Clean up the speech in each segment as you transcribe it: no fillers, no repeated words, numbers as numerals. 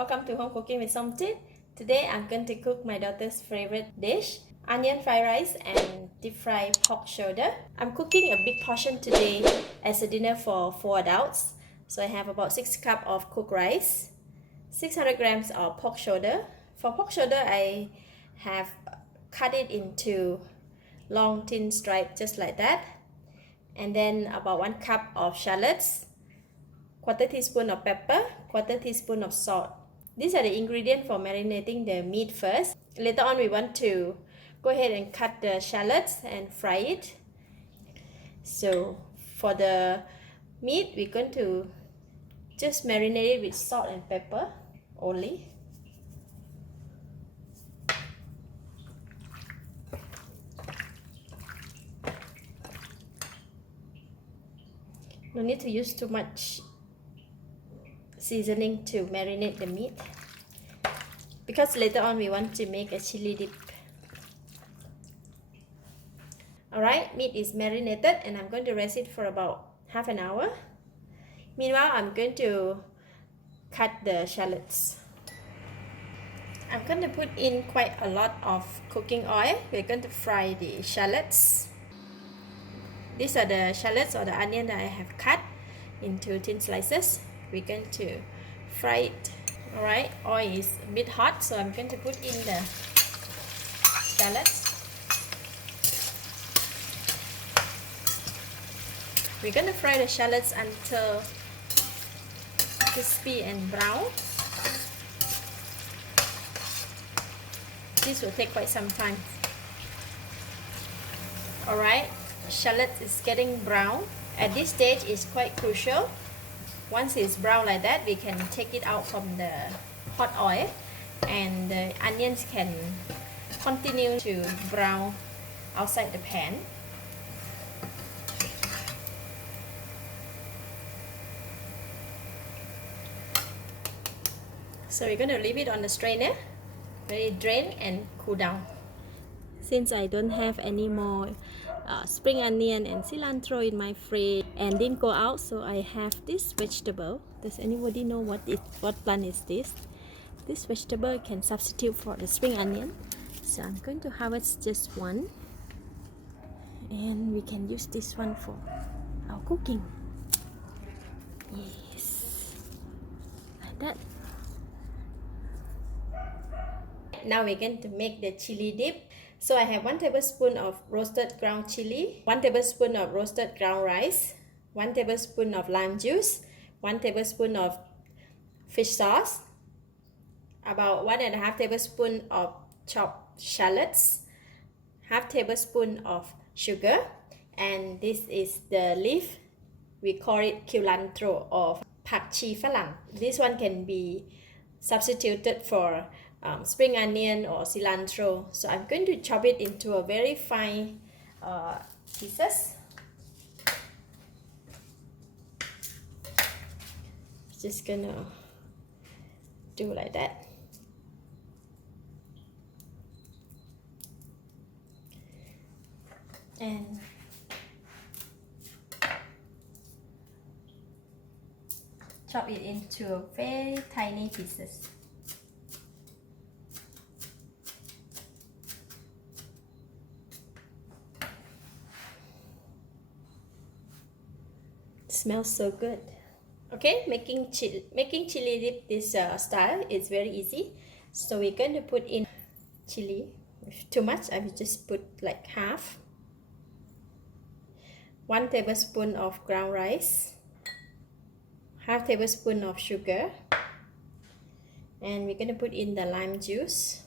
Welcome to Home Cooking with Something. Today I'm going to cook my daughter's favorite dish, onion fried rice and deep fried pork shoulder. I'm cooking a big portion today as a dinner for 4 adults. So I have about 6 cups of cooked rice, 600 grams of pork shoulder. For pork shoulder, I have cut it into long thin stripes just like that. And then about 1 cup of shallots, quarter teaspoon of pepper, quarter teaspoon of salt. These are the ingredients for marinating the meat first. Later on we want to go ahead and cut the shallots and fry it. So for the meat, we're going to just marinate it with salt and pepper only. No need to use too much seasoning to marinate the meat, because later on we want to make a chili dip. Alright, meat is marinated and I'm going to rest it for about half an hour. Meanwhile, I'm going to cut the shallots. I'm going to put in quite a lot of cooking oil. We're going to fry the shallots. These are the shallots or the onion that I have cut into thin slices. We're going to fry it. Alright, oil is a bit hot, so I'm going to put in the shallots. We're going to fry the shallots until crispy and brown. This will take quite some time. Alright, shallot is getting brown. At this stage, it's quite crucial. Once it's brown like that, we can take it out from the hot oil and the onions can continue to brown outside the pan. So we're going to leave it on the strainer, let it drain and cool down. Since I don't have any more spring onion and cilantro in my fridge and didn't go out, so I have this vegetable. Does anybody know what plant is this? This vegetable can substitute for the spring onion. So I'm going to harvest just one, and we can use this one for our cooking. Yes, like that. Now we're going to make the chili dip. So I have 1 tablespoon of roasted ground chili, 1 tablespoon of roasted ground rice, 1 tablespoon of lime juice, 1 tablespoon of fish sauce, about 1.5 tablespoon of chopped shallots, half tablespoon of sugar, and this is the leaf. We call it culantro or ผักชีฝรั่ง. This one can be substituted for spring onion or cilantro. So I'm going to chop it into a very fine pieces. Just gonna do like that. And chop it into very tiny pieces. Smells so good. Okay, making chili dip this style is very easy. So we're going to put in chili. If too much, I will just put like half. 1 tablespoon of ground rice, half tablespoon of sugar, and we're going to put in the lime juice,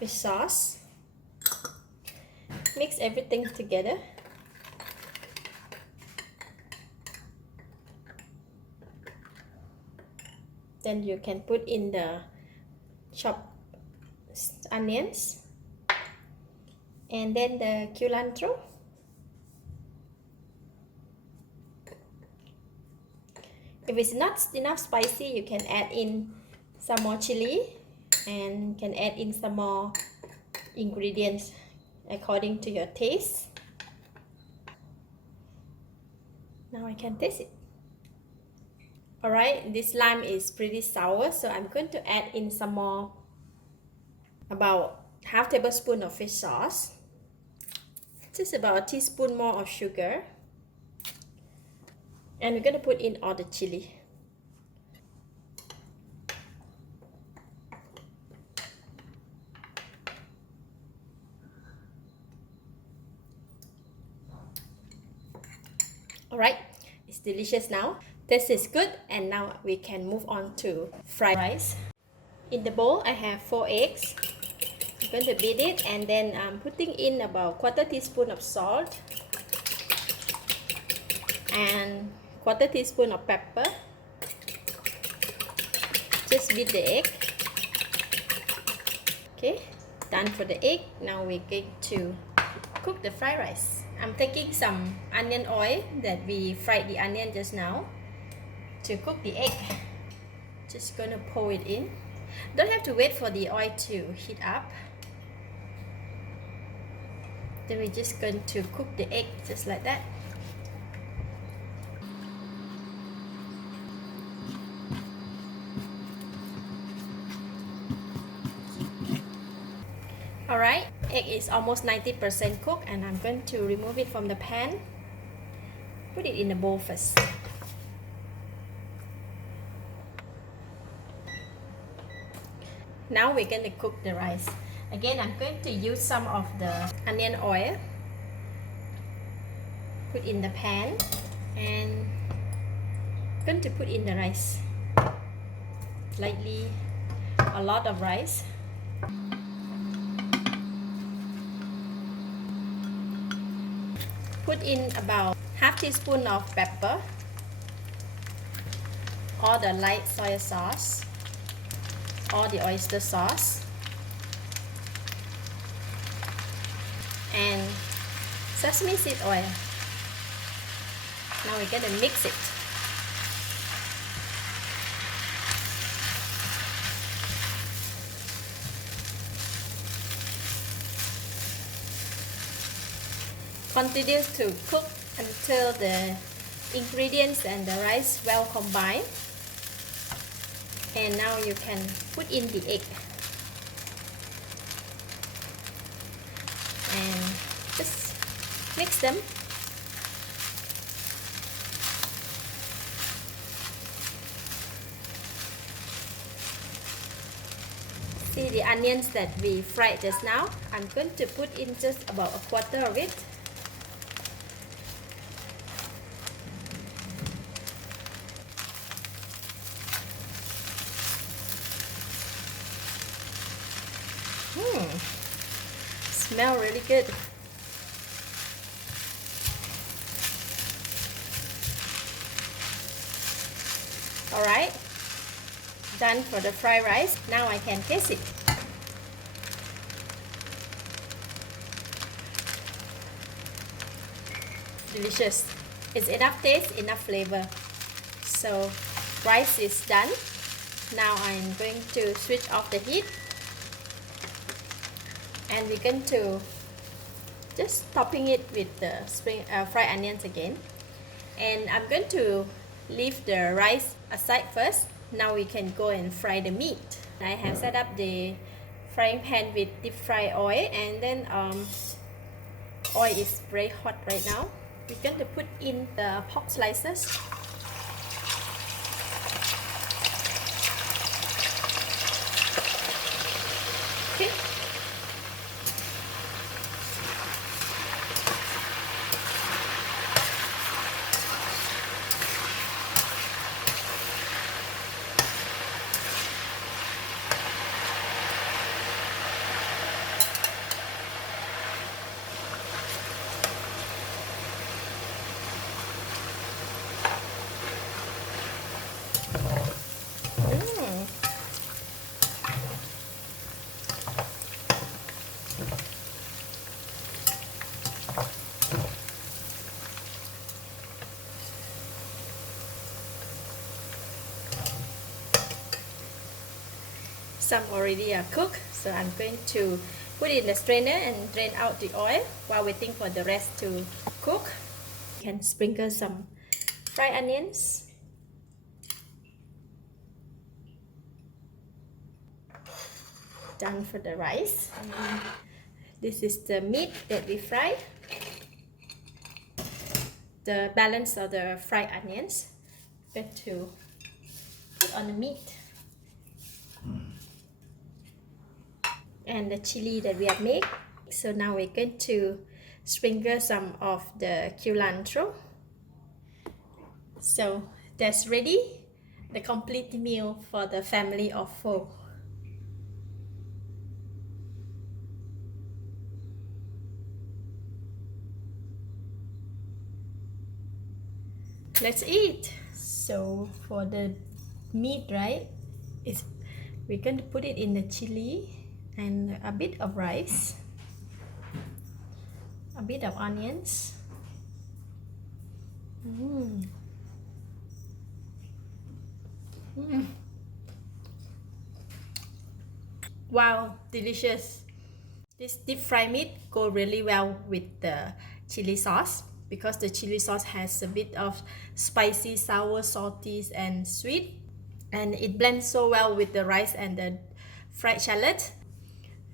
fish sauce. Mix everything together. Then you can put in the chopped onions and then the culantro. If it's not enough spicy, you can add in some more chili and can add in some more ingredients according to your taste. Now I can taste it. Alright, this lime is pretty sour, so I'm going to add in some more, about half tablespoon of fish sauce, just about a teaspoon more of sugar, and we're going to put in all the chili. Alright, it's delicious now. This is good, and now we can move on to fried rice. In the bowl, I have 4 eggs. I'm going to beat it, and then I'm putting in about quarter teaspoon of salt and quarter teaspoon of pepper. Just beat the egg. Okay, done for the egg. Now we're going to cook the fried rice. I'm taking some onion oil that we fried the onion just now to cook the egg. Just gonna pour it in. Don't have to wait for the oil to heat up. Then we're just going to cook the egg just like that. Alright, egg is almost 90% cooked, and I'm going to remove it from the pan. Put it in the bowl first. Now we're going to cook the rice. Again, I'm going to use some of the onion oil. Put in the pan, and I'm going to put in the rice. Lightly, a lot of rice. Put in about half teaspoon of pepper, all the light soy sauce, all the oyster sauce, and sesame seed oil. Now we're gonna mix it. Continue to cook until the ingredients and the rice well combined. And now you can put in the egg. And just mix them. See the onions that we fried just now? I'm going to put in just about a quarter of it. Smell really good. Alright, done for the fried rice. Now I can taste it. Delicious. It's enough taste, enough flavor. So rice is done. Now I'm going to switch off the heat, and we're going to just topping it with the fried onions again. And I'm going to leave the rice aside first. Now we can go and fry the meat. I have set up the frying pan with deep fry oil, and then oil is very hot right now. We're going to put in the pork slices. Okay. Some already are cooked, so I'm going to put it in the strainer and drain out the oil while waiting for the rest to cook. You can sprinkle some fried onions. done for the rice. This is the meat that we fried. The balance of the fried onions. Going to put on the meat. And the chili that we have made. So now we're going to sprinkle some of the culantro. So that's ready, the complete meal for the family of 4. Let's eat. So for the meat, right, we're going to put it in the chili and a bit of rice, a bit of onions. Wow, delicious. This deep fried meat go really well with the chili sauce because the chili sauce has a bit of spicy, sour, salty and sweet, and it blends so well with the rice and the fried shallot.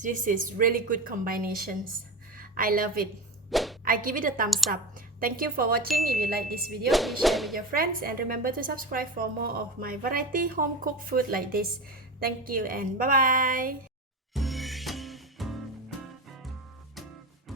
This is really good combinations. I love it. I give it a thumbs up. Thank you for watching. If you like this video, please share with your friends and remember to subscribe for more of my variety home cooked food like this. Thank you and bye bye.